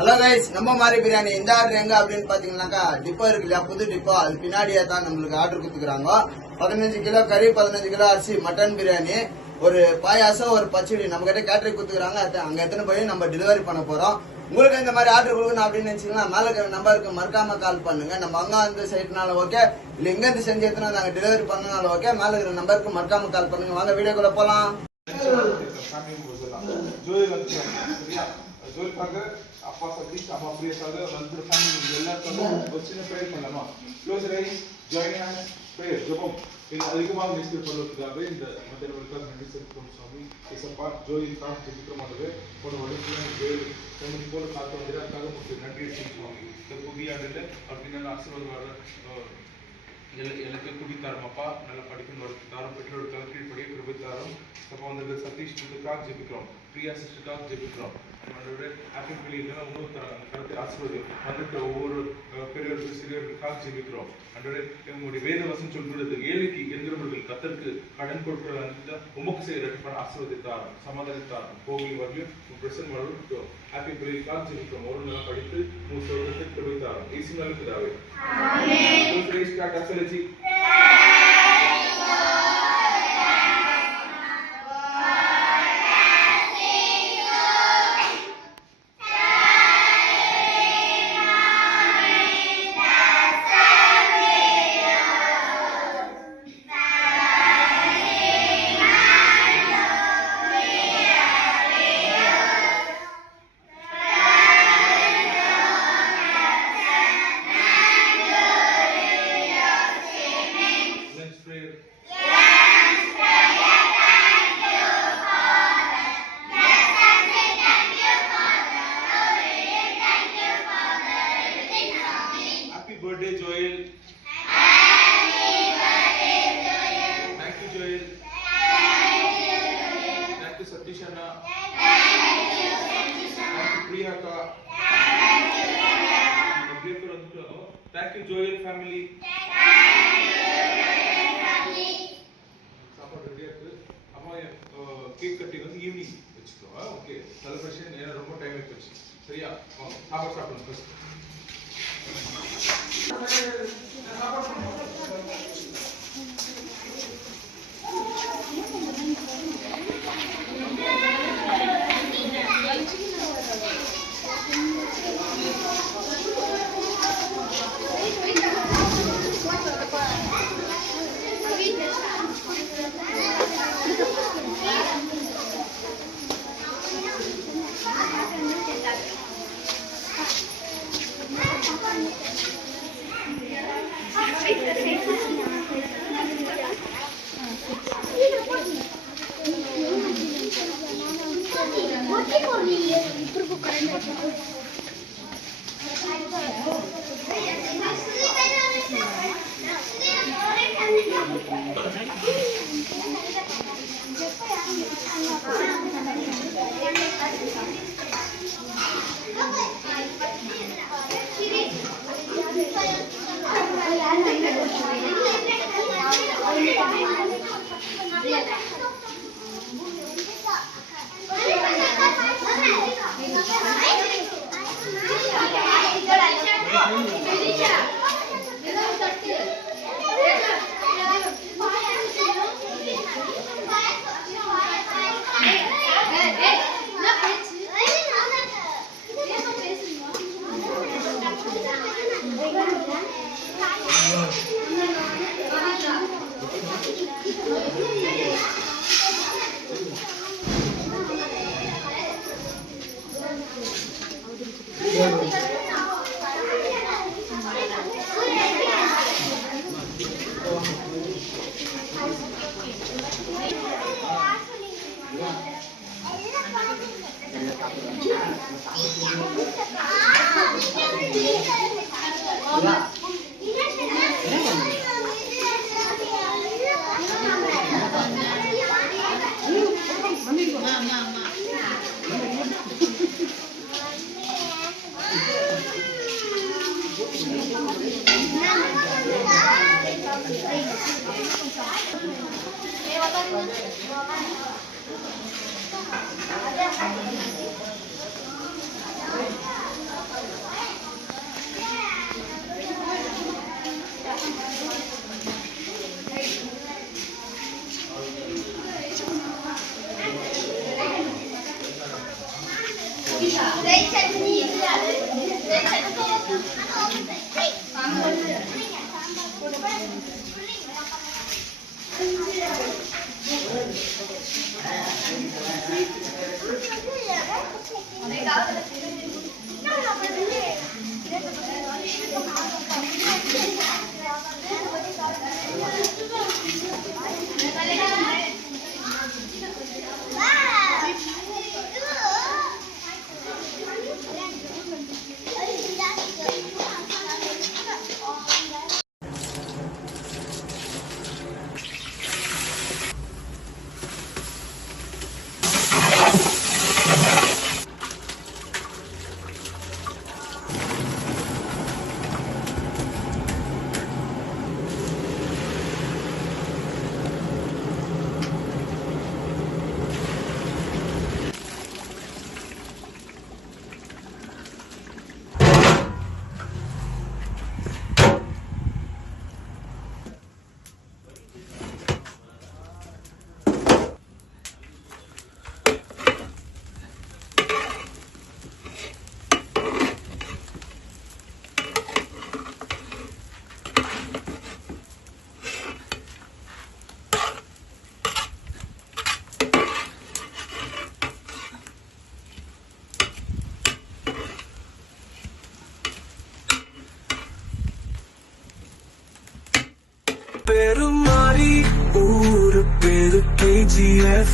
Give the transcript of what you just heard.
Hello guys, நம்ம மாதிரி பிரியாணி இந்த ஆர்டர் எங்க அப்படின்னு பாத்தீங்கன்னாக்கா டிப்போ இருக்கு இல்லையா, புது டிப்போ. அது பின்னாடியே தான் நம்மளுக்கு ஆர்டர் கொடுத்துக்கிறாங்க. 15 கிலோ கறி, 15 கிலோ அரிசி, மட்டன் பிரியாணி, ஒரு பாயாசம், ஒரு பச்சடி நம்ம கிட்ட கேட்டரிங் கொடுத்துக்கிறாங்க. அங்க எத்தனை போய் நம்ம டெலிவரி பண்ண போறோம். உங்களுக்கு இந்த மாதிரி ஆர்டர் கொடுக்கணும் அப்படின்னு நினைச்சீங்கன்னா மேல இருக்கிற நம்பருக்கு மறக்காம கால் பண்ணுங்க. நம்ம அங்க வந்து சைட்னாலும் ஓகே, இல்ல இங்க இருந்து செஞ்சு எடுத்துனா நாங்க டெலிவரி பண்ணனாலும் ஓகே. மேல இருக்கிற நம்பருக்கு மறக்காம கால் பண்ணுங்க. வாங்க வீடியோக்குள்ள போலாம். ஜோய்க்காக அப்பா சதீஷ் அம்மா பிரியக்காக வந்து ஃபேமிலி எல்லாருக்கும் ஒரு சின்ன ப்ரேயர் பண்ணலாமா? Close ice, join hands, prayer ஜெபம். இது அதிகமாக நிச்சயம் பண்ணுவதற்காக இந்த மத்தியவர்களுக்காக நன்றி செலுத்துகிறோம் சுவாமி. ஏசப்பா ஜோய்க்காக ஜெபிக்கிறோமாகவே ஒரு வழிமுறை வேறு ஃபேமிலி போல காத்து வந்ததற்காக உங்களுக்கு நன்றி செலுத்துவோம். இந்த புதிய ஆண்டில் அப்படின்னு ஆசீர்வாதம் எனக்கு குடித்தாரும் அப்பா நல்லா படிக்கணும் தாரம் பெற்றோருக்காக கீழ்படிய கிருபித்தாரும். அப்போ வந்து சதீஷ் இதுக்காக ஜெபிக்கிறோம், பிரியா சிஸ்டருக்காக ஜெபிக்கிறோம். ஹாப்பி பிள்ளைகள் உணவு தராங்க கருத்தை ஆசீர்வாதம் வந்துட்டு ஒவ்வொரு பெரியவர்கள் சிறியவர்களுக்காக ஜெபிக்கிறோம். அன்றோட உங்களுடைய வேத வசனம் சொல்கிறது ஏழைக்கு எந்திரவர்கள் கத்தருக்கு கடன் கொடுக்கிற உமக்கு செய்ய ஆசீர்வதித்தார், சமாதானித்தார், கோவில் வரலையும் பிரசன் வரலும் ஹாப்பி பிள்ளைகளுக்காக ஜெபிக்கிறோம். ஒரு நாள் படித்து உங்கள் சொல்றதை கிருபித்தார். ஈசி நாளுக்கு தாவே birthday Joel. Happy birthday Joel. Thank you Joel. Thank you Satish Anna. Thank you Priyaka. Thank you Priyaka. Thank you Joel family. Thank you Joel family. சாப்பாடு ரெடியா இருக்கு. அம்மா கேக் கட்டிங் வந்து ஈவினிங் வெச்சுக்கோ. ஓகே, செலிப்ரேஷன் ஏன்னா ரொம்ப time ஆயிடுச்சு. சரியா? சாப்பாடு சாப்பிடுங்க ஃபர்ஸ்ட். பெருமாறி ஊரு பேரு KGF